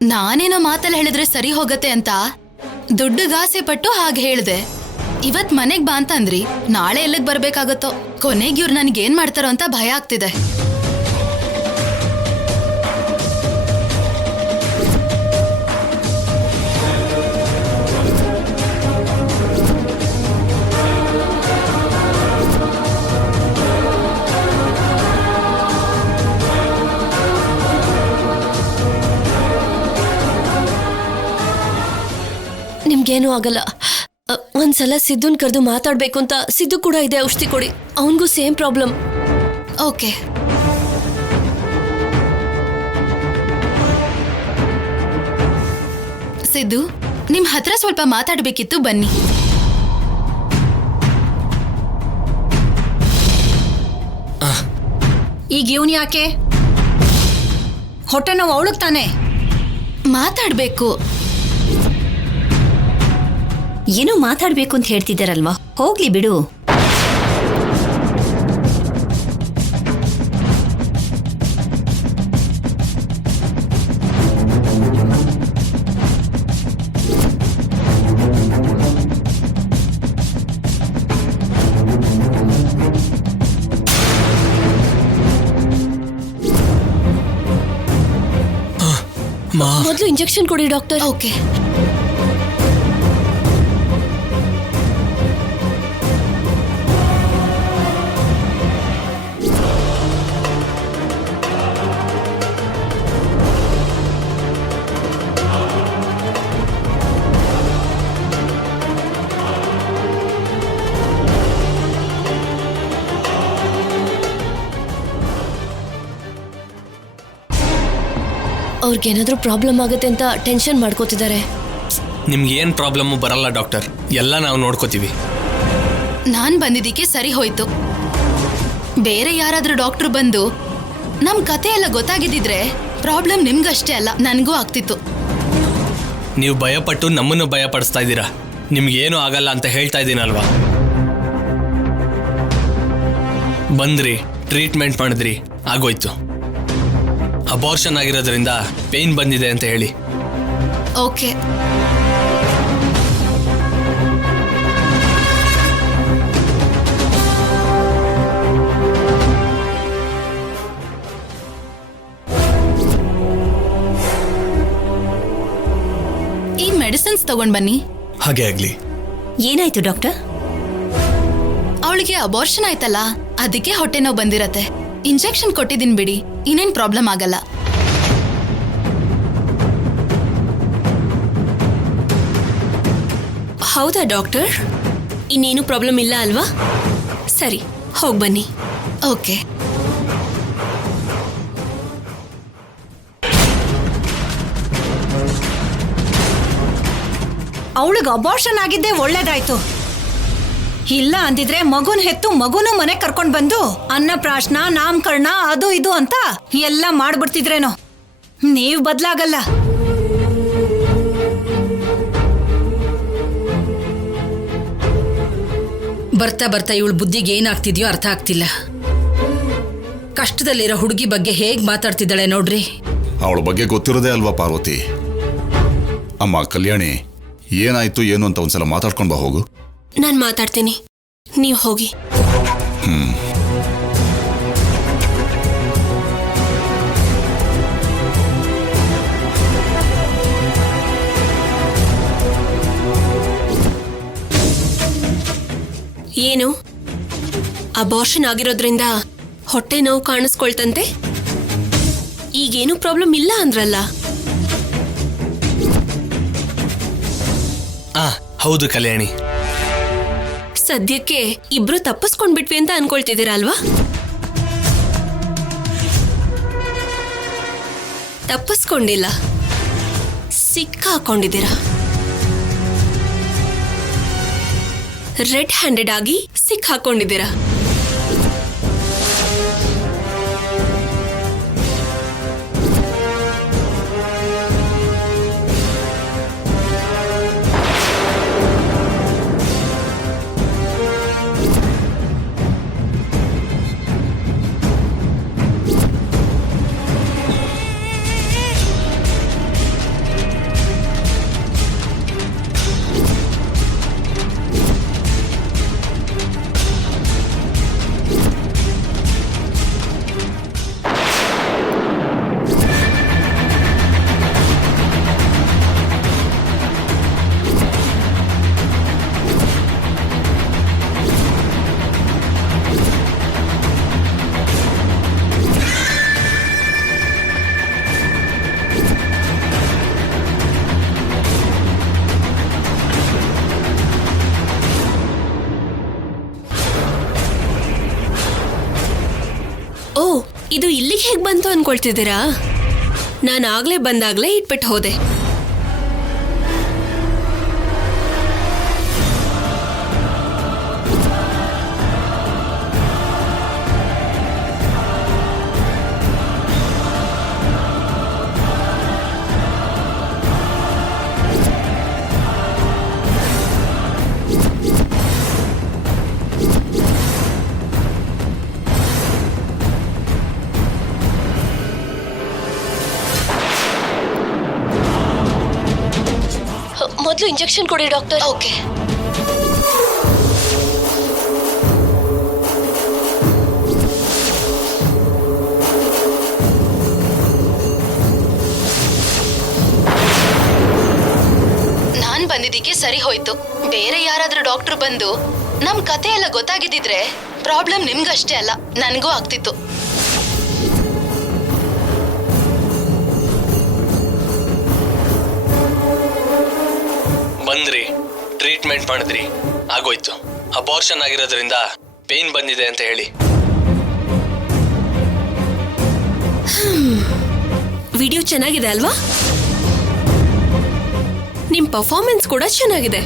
ನಾನೇನೋ ಮಾತಲ್ಲಿ ಹೇಳಿದ್ರೆ ಸರಿ ಹೋಗತ್ತೆ ಅಂತ ದುಡ್ಡುಗಾಸೆ ಪಟ್ಟು ಹಾಗೆ ಹೇಳ್ದೆ. ಇವತ್ ಮನೆಗ್ ಬಾ ಅಂತ ಅಂದ್ರಿ, ನಾಳೆ ಎಲ್ಲಿಗ್ ಬರ್ಬೇಕಾಗತ್ತೋ. ಕೊನೆಗೆ ಇವ್ರು ನನ್ಗೇನ್ ಮಾಡ್ತಾರೋ ಅಂತ ಭಯ ಆಗ್ತಿದೆ. ನಿಮ್ಗೇನೂ ಆಗಲ್ಲ. ಒಂದ್ಸಲ ಸಿದ್ದುನ್ ಕರೆದು ಮಾತಾಡ್ಬೇಕು ಅಂತ ಸಿದ್ದು ಕೂಡ ಇದೆ, ಔಷಧಿ ಕೊಡಿ. ಅವನಿಗೂ ಸೇಮ್ ಪ್ರಾಬ್ಲಮ್. ಓಕೆ. ಸಿದ್ದು, ನಿಮ್ ಹತ್ರ ಸ್ವಲ್ಪ ಮಾತಾಡ್ಬೇಕಿತ್ತು, ಬನ್ನಿ. ಈಗ ಇವನ್ ಯಾಕೆ? ಹೊಟ್ಟೆ ನೋವು ಅವಳಗ್ ತಾನೆ. ಮಾತಾಡ್ಬೇಕು. ಏನೋ ಮಾತಾಡ್ಬೇಕು ಅಂತ ಹೇಳ್ತಿದ್ದಾರಲ್ವಾ, ಹೋಗ್ಲಿ ಬಿಡು. ಮೊದಲು ಇಂಜೆಕ್ಷನ್ ಕೊಡಿ ಡಾಕ್ಟರ್. ಓಕೆ. ಅವ್ರಿಗೇನಾದ್ರೂ ಪ್ರಾಬ್ಲಮ್ ಆಗುತ್ತೆ ಅಂತ ಟೆನ್ಷನ್ ಮಾಡ್ಕೋತಿದ್ದಾರೆ. ನಿಮ್ಗೆ ಏನ್ ಪ್ರಾಬ್ಲಮ್ ಬರಲ್ಲ ಡಾಕ್ಟರ್, ಎಲ್ಲ ನಾವು ನೋಡ್ಕೋತೀವಿ. ನಾನ್ ಬಂದಿದ್ದಕ್ಕೆ ಸರಿ ಹೋಯ್ತು. ಬೇರೆ ಯಾರಾದ್ರೂ ಡಾಕ್ಟರ್ ಬಂದು ನಮ್ ಕತೆ ಎಲ್ಲ ಗೊತ್ತಾಗಿದ್ದಿದ್ರೆ ಪ್ರಾಬ್ಲಮ್ ನಿಮ್ಗಷ್ಟೇ ಅಲ್ಲ, ನನ್ಗೂ ಆಗ್ತಿತ್ತು. ನೀವು ಭಯಪಟ್ಟು ನಮ್ಮನ್ನು ಭಯ ಪಡಿಸ್ತಾ ಇದ್ದೀರಾ. ನಿಮ್ಗೇನು ಆಗಲ್ಲ ಅಂತ ಹೇಳ್ತಾ ಇದ್ದೀನಲ್ವಾ. ಬಂದ್ರಿ, ಟ್ರೀಟ್ಮೆಂಟ್ ಮಾಡಿದ್ರಿ, ಆಗೋಯ್ತು. ಅಬಾರ್ಷನ್ ಆಗಿರೋದ್ರಿಂದ ಪೇನ್ ಬಂದಿದೆ ಅಂತ ಹೇಳಿ. ಓಕೆ. ಈ ಮೆಡಿಸಿನ್ಸ್ ತಗೊಂಡ್ ಬನ್ನಿ. ಹಾಗೆ ಆಗ್ಲಿ. ಏನಾಯ್ತು ಡಾಕ್ಟರ್? ಅವಳಿಗೆ ಅಬಾರ್ಷನ್ ಆಯ್ತಲ್ಲ, ಅದಕ್ಕೆ ಹೊಟ್ಟೆ ನೋವು ಬಂದಿರತ್ತೆ. ಇಂಜೆಕ್ಷನ್ ಕೊಟ್ಟಿದ್ದೀನಿ ಬಿಡಿ, ಇನ್ನೇನ್ ಪ್ರಾಬ್ಲಮ್ ಆಗಲ್ಲ. ಹೌದಾ ಡಾಕ್ಟರ್? ಇನ್ನೇನು ಪ್ರಾಬ್ಲಮ್ ಇಲ್ಲ ಅಲ್ವಾ? ಸರಿ, ಹೋಗ್ ಬನ್ನಿ. ಓಕೆ. ಅವಳಿಗೆ ಅಬಾರ್ಷನ್ ಆಗಿದ್ದೇ ಒಳ್ಳೇದಾಯ್ತು. ಇಲ್ಲ ಅಂದಿದ್ರೆ ಮಗುನ್ ಹೆತ್ತು ಮಗುನು ಮನೆ ಕರ್ಕೊಂಡ್ ಬಂದು ಅನ್ನಪ್ರಾಶನ, ನಾಮಕರಣ, ಅದು ಇದು ಅಂತ ಎಲ್ಲ ಮಾಡ್ಬಿಡ್ತಿದ್ರೇನೋ. ನೀವ್ ಬದ್ಲಾಗಲ್ಲ. ಬರ್ತಾ ಬರ್ತಾ ಇವಳು ಬುದ್ಧಿಗೆ ಏನಾಗ್ತಿದ್ಯೋ ಅರ್ಥ ಆಗ್ತಿಲ್ಲ. ಕಷ್ಟದಲ್ಲಿರೋ ಹುಡುಗಿ ಬಗ್ಗೆ ಹೇಗ್ ಮಾತಾಡ್ತಿದ್ದಾಳೆ ನೋಡ್ರಿ. ಅವಳ ಬಗ್ಗೆ ಗೊತ್ತಿರೋದೇ ಅಲ್ವಾ ಪಾರ್ವತಿ. ಅಮ್ಮ ಕಲ್ಯಾಣಿ, ಏನಾಯ್ತು ಏನು ಅಂತ ಒಂದ್ಸಲ ಮಾತಾಡ್ಕೊಂಡ್ ಬಾ ಹೋಗು. ನಾನು ಮಾತಾಡ್ತೀನಿ, ನೀವು ಹೋಗಿ. ಏನು ಅಬಾರ್ಷನ್ ಆಗಿರೋದ್ರಿಂದ ಹೊಟ್ಟೆ ನೋವು ಕಾಣಿಸ್ಕೊಳ್ತಂತೆ? ಈಗೇನು ಪ್ರಾಬ್ಲಮ್ ಇಲ್ಲ ಅಂದ್ರಲ್ಲ? ಹೌದು ಕಲ್ಯಾಣಿ. ಸದ್ಯಕ್ಕೆ ಇಬ್ರು ತಪ್ಪಿಸ್ಕೊಂಡ್ಬಿಟ್ವಿ ಅಂತ ಅನ್ಕೊಳ್ತಿದ್ದೀರಾ ಅಲ್ವಾ? ತಪ್ಪಿಸ್ಕೊಂಡಿಲ್ಲ, ಸಿಕ್ಕಾಕೊಂಡಿದ್ದೀರಾ. ರೆಡ್ ಹ್ಯಾಂಡೆಡ್ ಆಗಿ ಸಿಕ್ಕಾಕೊಂಡಿದ್ದೀರಾ. ಓ, ಇದು ಇಲ್ಲಿಗೆ ಹೇಗೆ ಬಂತು ಅನ್ಕೊಳ್ತಿದ್ದೀರಾ? ನಾನು ಆಗ್ಲೇ ಬಂದಾಗ್ಲೇ ಇಟ್ಬಿಟ್ಟು ಹೋದೆ. ಮೊದಲು ಇಂಜೆಕ್ಷನ್ ಕೊಡಿ ಡಾಕ್ಟರ್. ಓಕೆ. ನಾನ್ ಬಂದಿದ್ದಕ್ಕೆ ಸರಿ ಹೋಯ್ತು. ಬೇರೆ ಯಾರಾದ್ರೂ ಡಾಕ್ಟರ್ ಬಂದು ನಮ್ ಕತೆ ಎಲ್ಲ ಗೊತ್ತಾಗಿದ್ದಿದ್ರೆ ಪ್ರಾಬ್ಲಮ್ ನಿಮ್ಗಷ್ಟೇ ಅಲ್ಲ, ನನ್ಗೂ ಆಗ್ತಿತ್ತು. ಬಂದ್ರಿ, ಟ್ರೀಟ್ಮೆಂಟ್ ಮಾಡಿದ್ರಿ, ಆಗೋಯ್ತು. ಅಬಾರ್ಷನ್ ಆಗಿರೋದ್ರಿಂದ ಪೇನ್ ಬಂದಿದೆ ಅಂತ ಹೇಳಿ. ವಿಡಿಯೋ ಚೆನ್ನಾಗಿದೆ ಅಲ್ವಾ? ನಿಮ್ ಪರ್ಫಾರ್ಮೆನ್ಸ್ ಕೂಡ ಚೆನ್ನಾಗಿದೆ.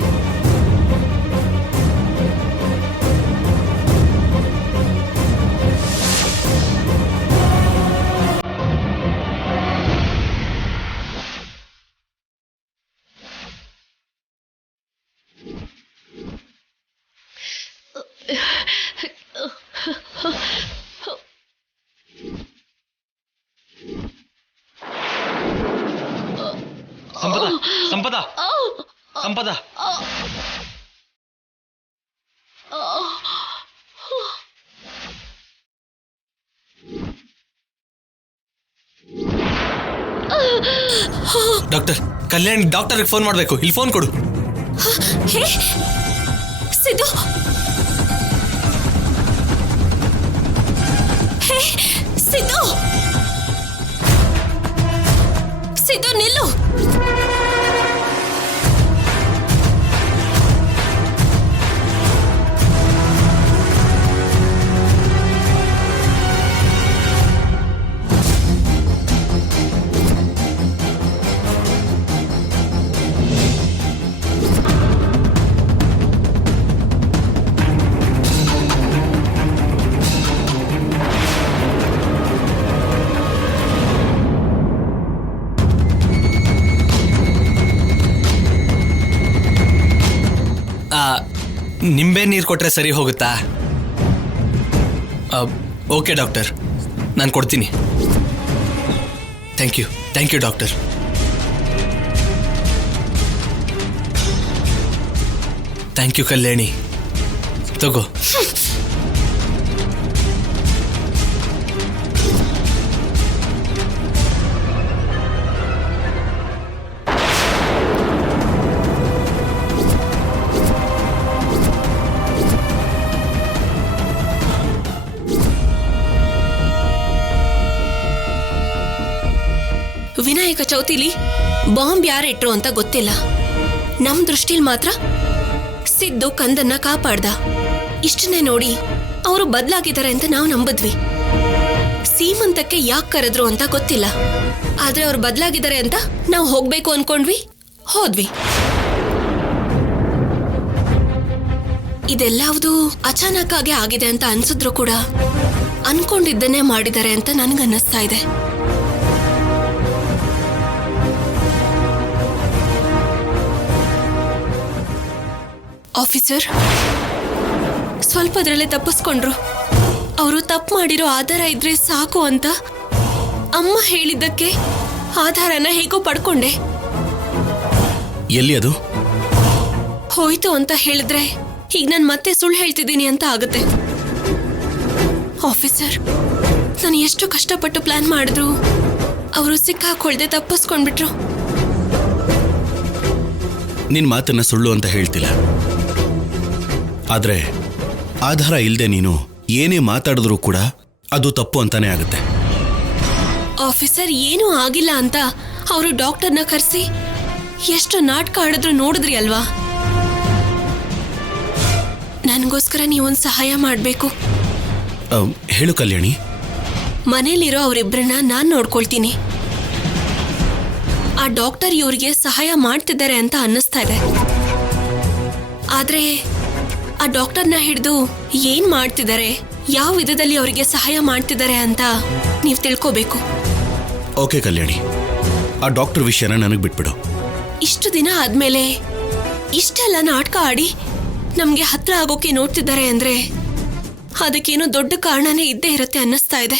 ಸಂಪದ, ಸಂಪದ, ಸಂಪದ. ಡಾಕ್ಟರ್, ಕಲ್ಯಾಣ್ ಡಾಕ್ಟರ್ಗೆ ಫೋನ್ ಮಾಡ್ಬೇಕು. ಇಲ್ಲಿ ಫೋನ್ ಕೊಡು. ಹೇ ಸಿದ್ದು, ಹೇ ಸಿದ್ದು, ಸಿದ್ದು ನಿಲ್ಲು. ನಿಂಬೆ ನೀರು ಕೊಟ್ರೆ ಸರಿ ಹೋಗುತ್ತಾ? ಓಕೆ ಡಾಕ್ಟರ್, ನಾನು ಕೊಡ್ತೀನಿ. Thank you doctor. Thank you Kalyani. ತಗೋ. ವಿನಾಯಕ ಚೌತಿಲಿ ಬಾಂಬ್ ಯಾರಿಟ್ರು ಅಂತ ಗೊತ್ತಿಲ್ಲ. ನಮ್ ದೃಷ್ಟಿಲ್ ಮಾತ್ರ ಸಿದ್ದು ಕಂದನ್ನ ಕಾಪಾಡ್ದ. ಇಷ್ಟನ್ನೇ ನೋಡಿ ಅವರು ಬದಲಾಗಿದ್ದಾರೆ ಅಂತ ನಾವು ನಂಬಿದ್ವಿ. ಸೀಮಂತಕ್ಕೆ ಯಾಕೆ ಕರೆದ್ರು ಅಂತ ಗೊತ್ತಿಲ್ಲ, ಆದ್ರೆ ಅವ್ರು ಬದಲಾಗಿದ್ದಾರೆ ಅಂತ ನಾವು ಹೋಗ್ಬೇಕು ಅನ್ಕೊಂಡ್ವಿ, ಹೋದ್ವಿ. ಇದೆಲ್ಲವುದು ಅಚಾನಕ್ ಆಗಿ ಆಗಿದೆ ಅಂತ ಅನ್ಸಿದ್ರು ಕೂಡ ಅನ್ಕೊಂಡಿದ್ದನ್ನೇ ಮಾಡಿದ್ದಾರೆ ಅಂತ ನನ್ಗನ್ನಿಸ್ತಾ ಇದೆ. ಆಫೀಸರ್ ಸ್ವಲ್ಪದ್ರಲ್ಲೇ ತಪ್ಪಿಸ್ಕೊಂಡ್ರು. ಅವರು ತಪ್ಪು ಮಾಡಿರೋ ಆಧಾರ ಇದ್ರೆ ಸಾಕು ಅಂತ ಅಮ್ಮ ಹೇಳಿದ್ದಕ್ಕೆ ಆಧಾರನ ಹೇಗೋ ಪಡ್ಕೊಂಡೆ. ಎಲ್ಲಿ ಅದು? ಹೋಯ್ತು ಅಂತ ಹೇಳಿದ್ರೆ ಈಗ ನಾನು ಮತ್ತೆ ಸುಳ್ಳು ಹೇಳ್ತಿದ್ದೀನಿ ಅಂತ ಆಗುತ್ತೆ. ಆಫೀಸರ್, ನಾನು ಎಷ್ಟು ಕಷ್ಟಪಟ್ಟು ಪ್ಲಾನ್ ಮಾಡಿದ್ರು ಅವರು ಸಿಕ್ಕಾಕೊಳ್ದೆ ತಪ್ಪಿಸ್ಕೊಂಡ್ಬಿಟ್ರು. ನಿನ್ ಮಾತನ್ನ ಸುಳ್ಳು ಅಂತ ಹೇಳ್ತಿಲ್ಲ, ಆದ್ರೆ ಆಧಾರ ಇಲ್ಲದೆ ನೀನು ಏನೇ ಮಾತಾಡಿದ್ರು ಕೂಡ ಅದು ತಪ್ಪು ಅಂತಾನೆ ಆಗುತ್ತೆ. ಆಫೀಸರ್, ಏನೂ ಆಗಿಲ್ಲ ಅಂತ ಅವರು ಡಾಕ್ಟರ್ನ ಕರೆಸಿ ಎಷ್ಟು ನಾಟಕ ಆಡಿದ್ರು ನೋಡಿದ್ರಿ ಅಲ್ವಾ? ನನಗೋಸ್ಕರ ನೀವೊಂದು ಸಹಾಯ ಮಾಡಬೇಕು. ಹೇಳು ಕಲ್ಯಾಣಿ. ಮನೇಲಿರೋ ಅವರಿಬ್ಬರನ್ನ ನಾನು ನೋಡ್ಕೊಳ್ತೀನಿ. ಆ ಡಾಕ್ಟರ್ ಇವ್ರಿಗೆ ಸಹಾಯ ಮಾಡ್ತಿದ್ದಾರೆ ಅಂತ ಅನ್ನಿಸ್ತಾ ಇದೆ. ಆದ್ರೆ ಆ ಡಾಕ್ಟರ್ನ ಹಿಡಿದು ಏನ್ ಮಾಡ್ತಿದ್ದಾರೆ, ಯಾವ ವಿಧದಲ್ಲಿ ಅವರಿಗೆ ಸಹಾಯ ಮಾಡ್ತಿದ್ದಾರೆ ಅಂತ ನೀವು ತಿಳ್ಕೋಬೇಕು. ಓಕೆ ಕಲ್ಯಾಣಿ, ಆ ಡಾಕ್ಟರ್ ವಿಷಯನ ನನಗೆ ಬಿಟ್ಬಿಡು. ಇಷ್ಟು ದಿನ ಆದ್ಮೇಲೆ ಇಷ್ಟೆಲ್ಲ ನಾಟಕ ಆಡಿ ನಮ್ಗೆ ಹತ್ರ ಆಗೋಕೆ ನೋಡ್ತಿದ್ದಾರೆ ಅಂದ್ರೆ ಅದಕ್ಕೇನೋ ದೊಡ್ಡ ಕಾರಣನೇ ಇದ್ದೇ ಇರುತ್ತೆ ಅನ್ನಿಸ್ತಾ ಇದೆ.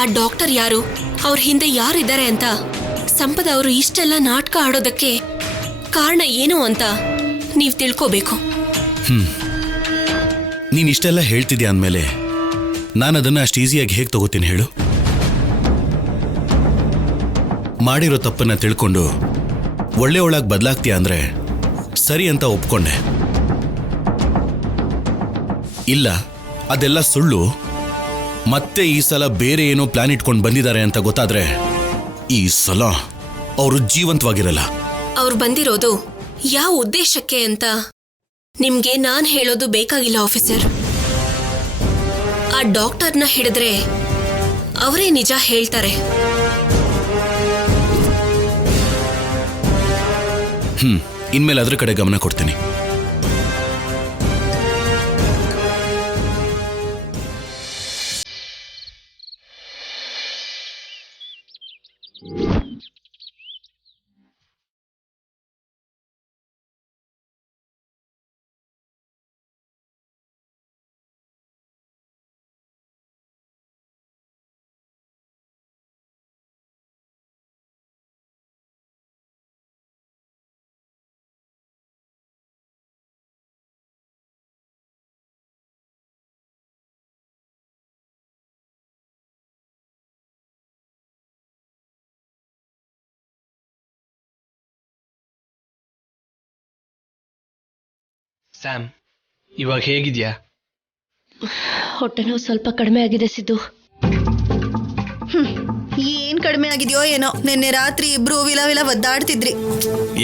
ಆ ಡಾಕ್ಟರ್ ಯಾರು, ಅವ್ರ ಹಿಂದೆ ಯಾರಿದ್ದಾರೆ ಅಂತ ಸಂಪದ ಅವರು ಇಷ್ಟೆಲ್ಲ ನಾಟಕ ಆಡೋದಕ್ಕೆ ಕಾರಣ ಏನು ಅಂತ ನೀವು ತಿಳ್ಕೋಬೇಕು. ನೀನು ಇಷ್ಟೆಲ್ಲ ಹೇಳ್ತಿದ್ಯಾ ಅಂದಮೇಲೆ ನಾನು ಅದನ್ನು ಅಷ್ಟು ಈಸಿಯಾಗಿ ಹೇಗೆ ತಗೋತೀನಿ ಹೇಳು? ಮಾಡಿರೋ ತಪ್ಪನ್ನ ತಿಳ್ಕೊಂಡು ಒಳ್ಳೆಯವಳಾಗಿ ಬದಲಾಗ್ತೀಯ ಅಂದರೆ ಸರಿ ಅಂತ ಒಪ್ಕೊಂಡೆ. ಇಲ್ಲ ಅದೆಲ್ಲ ಸುಳ್ಳು, ಮತ್ತೆ ಈ ಸಲ ಬೇರೆ ಏನೋ ಪ್ಲಾನ್ ಇಟ್ಕೊಂಡು ಬಂದಿದ್ದಾರೆ ಅಂತ ಗೊತ್ತಾದ್ರೆ ಈ ಸಲ ಅವರು ಜೀವಂತವಾಗಿರಲ್ಲ. ಅವ್ರು ಬಂದಿರೋದು ಯಾವ ಉದ್ದೇಶಕ್ಕೆ ಅಂತ ನಿಮ್ಗೆ ನಾನ್ ಹೇಳೋದು ಬೇಕಾಗಿಲ್ಲ ಆಫೀಸರ್. ಆ ಡಾಕ್ಟರ್ನ ಹಿಡಿದ್ರೆ ಅವರೇ ನಿಜ ಹೇಳ್ತಾರೆ. ಇನ್ಮೇಲೆ ಅದ್ರ ಕಡೆ ಗಮನ ಕೊಡ್ತೀನಿ. ಸ್ಯಾಮ್, ಇವಾಗ ಹೇಗಿದ್ಯಾ? ಹೊಟ್ಟೆ ನೋವು ಸ್ವಲ್ಪ ಕಡಿಮೆ ಆಗಿದೆ ಸಿದ್ದು. ಏನ್ ಕಡಿಮೆ ಆಗಿದೆಯೋ ಏನೋ, ನಿನ್ನೆ ರಾತ್ರಿ ಇಬ್ರು ವಿಲ ಒದ್ದಾಡ್ತಿದ್ರಿ.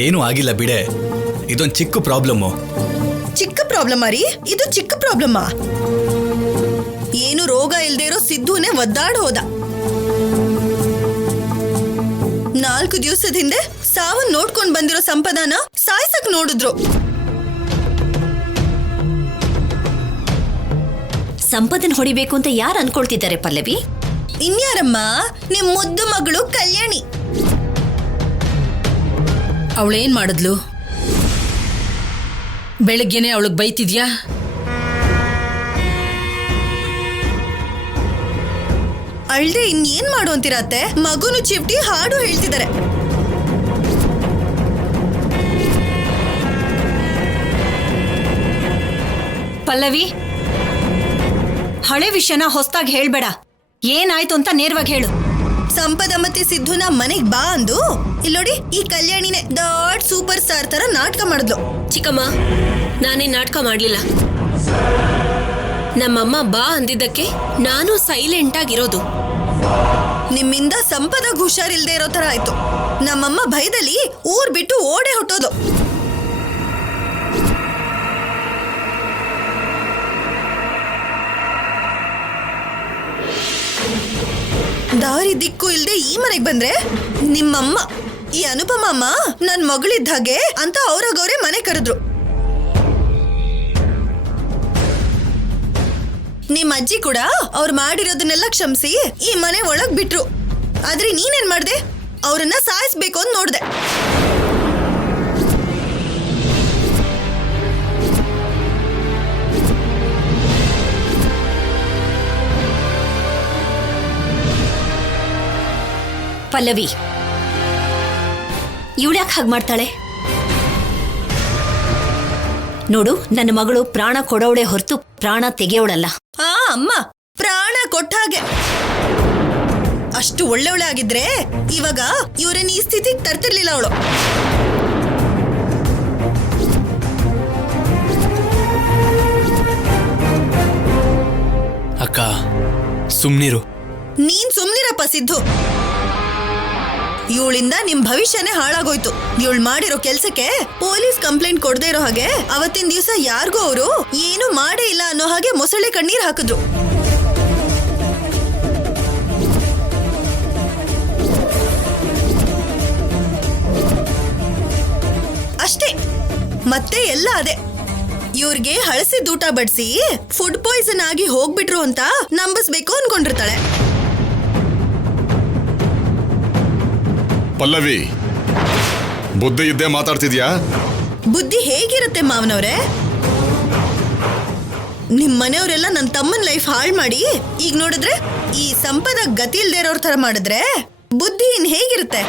ಏನೂ ಆಗಿಲ್ಲ ಬಿಡೆ, ಇದೊಂದು ಚಿಕ್ಕ ಪ್ರಾಬ್ಲಮ್ಮು. ಚಿಕ್ಕ ಪ್ರಾಬ್ಲಮ್ ರೀ ಇದು? ಚಿಕ್ಕ ಪ್ರಾಬ್ಲಮ್ಮಾ? ಏನು ರೋಗ ಇಲ್ದೇ ಇರೋ ಸಿದ್ದುನೇ ಒದ್ದಾಡ್ ಹೋದ. 4 ದಿವಸದ ಹಿಂದೆ ಸಾವನ್ ನೋಡ್ಕೊಂಡ್ ಬಂದಿರೋ ಸಂಪದಾನ ಸಾಯ್ಸಕ್ ನೋಡಿದ್ರು. ಸಂಪದನ್ ಹೊಡಿಬೇಕು ಅಂತ ಯಾರು ಅನ್ಕೊಳ್ತಿದ್ದಾರೆ ಪಲ್ಲವಿ? ಇನ್ಯಾರಮ್ಮ, ನಿಮ್ ಮುದ್ದು ಮಗಳು ಕಲ್ಯಾಣಿ. ಅವಳೇನ್ ಮಾಡಿದ್ಲು? ಬೆಳಗ್ಗೆನೆ ಅವಳಿಗೆ ಬೈತಿದ್ಯಾ? ಅಳ್ದೆ ಇನ್ನೇನ್ ಮಾಡು ಅಂತೀರತ್ತೆ? ಮಗುನು ಚಿಪ್ಟಿ ಹಾಡು ಹೇಳ್ತಿದ್ದಾರೆ. ಪಲ್ಲವಿ, ಹಳೆ ವಿಷಯನ ಹೊಸ್ದಾಗಿ ಹೇಳ್ಬೇಡ. ಏನಾಯ್ತು ಅಂತ ನೇರವಾಗಿ ಹೇಳು. ಸಂಪದ ಮತ್ತೆ ಸಿದ್ಧುನ ಮನೆಗ್ ಬಾ ಅಂದು ಇಲ್ಲೋಡಿ, ಈ ಕಲ್ಯಾಣಿನೇ ದೊಡ್ಡ ಸೂಪರ್ ಸ್ಟಾರ್ ತರ ನಾಟಕ ಮಾಡಿದ್ಲು. ಚಿಕ್ಕಮ್ಮ, ನಾನೇ ನಾಟಕ ಮಾಡ್ಲಿಲ್ಲ. ನಮ್ಮಮ್ಮ ಬಾ ಅಂದಿದ್ದಕ್ಕೆ ನಾನು ಸೈಲೆಂಟ್ ಆಗಿರೋದು. ನಿಮ್ಮಿಂದ ಸಂಪದಾಗ ಹುಷಾರಿಲ್ದೇ ಇರೋ ತರ ಆಯ್ತು. ನಮ್ಮಮ್ಮ ಭಯದಲ್ಲಿ ಊರ್ ಬಿಟ್ಟು ಓಡೆ ಹೊಟ್ಟೋದು. ದಾರಿ ದಿಕ್ಕು ಇಲ್ದೆ ಈ ಮನೆಗ್ ಬಂದ್ರೆ ನಿಮ್ಮಮ್ಮ, ಈ ಅನುಪಮಮ್ಮ ನನ್ ಮಗಳಿದ್ದ ಹಾಗೆ ಅಂತ ಅವ್ರಾಗವ್ರೆ ಮನೆ ಕರೆದ್ರು. ನಿಮ್ ಅಜ್ಜಿ ಕೂಡ ಅವ್ರು ಮಾಡಿರೋದನ್ನೆಲ್ಲ ಕ್ಷಮಿಸಿ ಈ ಮನೆ ಒಳಗ್ ಬಿಟ್ರು. ಆದ್ರೆ ನೀನೇನ್ ಮಾಡ್ದೆ? ಅವ್ರನ್ನ ಸಾಯಿಸ್ಬೇಕು ಅಂತ ನೋಡ್ದೆ. ಪಲ್ಲವಿ, ಇವಳ್ಯಾಕೆ ಹಾಗೆ ಮಾಡ್ತಾಳೆ ನೋಡು. ನನ್ನ ಮಗಳು ಪ್ರಾಣ ಕೊಡೋಳೆ ಹೊರತು ಪ್ರಾಣ ತೆಗೆಯೋಳಲ್ಲ. ಆ ಅಮ್ಮ ಪ್ರಾಣ ಕೊಟ್ಟ ಹಾಗೆ. ಅಷ್ಟು ಒಳ್ಳೆವಳೆ ಆಗಿದ್ರೆ ಇವಾಗ ಇವ್ರನ್ನ ಈ ಸ್ಥಿತಿಗೆ ತರ್ತಿರ್ಲಿಲ್ಲ ಅವಳು. ಅಕ್ಕ ಸುಮ್ನಿರು. ನೀನ್ ಸುಮ್ನಿರಪ್ಪ ಸಿದ್ದು. ಇವಳಿಂದ ನಿಮ್ ಭವಿಷ್ಯನೇ ಹಾಳಾಗೋಯ್ತು. ಇವಳು ಮಾಡಿರೋ ಕೆಲ್ಸಕ್ಕೆ ಪೊಲೀಸ್ ಕಂಪ್ಲೇಂಟ್ ಕೊಡದೇ ಇರೋ ಹಾಗೆ ಅವತ್ತಿನ ದಿವಸ ಯಾರಿಗೂ ಅವರು ಏನು ಮಾಡೇ ಇಲ್ಲ ಅನ್ನೋ ಹಾಗೆ ಮೊಸಳೆ ಕಣ್ಣೀರ್ ಹಾಕಿದ್ರು. ಅಷ್ಟೇ. ಮತ್ತೆ ಎಲ್ಲ ಅದೇ. ಇವ್ರಿಗೆ ಹಳಸಿದ ಊಟ ಬಡಿಸಿ ಫುಡ್ ಪಾಯ್ಸನ್ ಆಗಿ ಹೋಗ್ಬಿಟ್ರು ಅಂತ ನಂಬಿಸ್ಬೇಕು ಅನ್ಕೊಂಡಿರ್ತಾಳೆ. ಪಲ್ಲವಿ, ಬುದ್ಧಿ ಇದ್ದೇ ಮಾತಾಡ್ತಿದ್ಯಾ? ಬುದ್ಧಿ ಹೇಗಿರುತ್ತೆ ಮಾವನವ್ರೆ? ನಿಮ್ ಮನೆಯವರೆಲ್ಲ ನನ್ನ ತಮ್ಮನ ಲೈಫ್ ಹಾಳು ಮಾಡಿ ಈಗ ನೋಡಿದ್ರೆ ಈ ಸಂಪದ ಗತಿ ಇಲ್ದೇ ಇರೋರ್ ತರ ಮಾಡಿದ್ರೆ ಬುದ್ಧಿ ಇನ್ ಹೇಗಿರುತ್ತೆ?